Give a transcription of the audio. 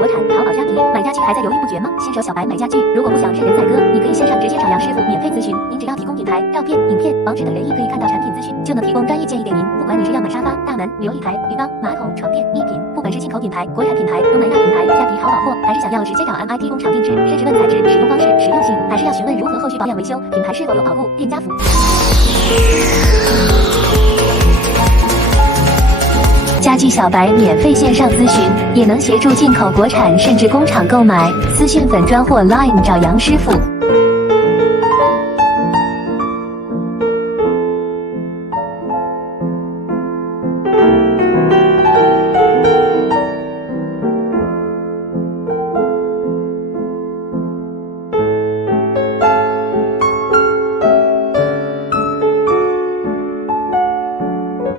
国产淘宝家迪，买家具还在犹豫不决吗？新手小白买家具，如果不想是人宰割，你可以线上直接找杨师傅免费咨询。您只要提供品牌、照片、影片、网址等原因可以看到产品资讯，就能提供专业建议给您。不管你是要买沙发、大门、琉璃台、鱼缸、马桶、床垫、衣品，不管是进口品牌、国产品牌、东南亚品牌、家迪淘宝货，还是想要直接找 MIT 工厂定制，甚至问材质、使用方式、实用性，还是要询问如何后续保养维修，品牌是否有保护，店家服务。家具小白免费线上咨询，也能协助进口国产甚至工厂购买。私讯粉专或 Line 找杨师傅。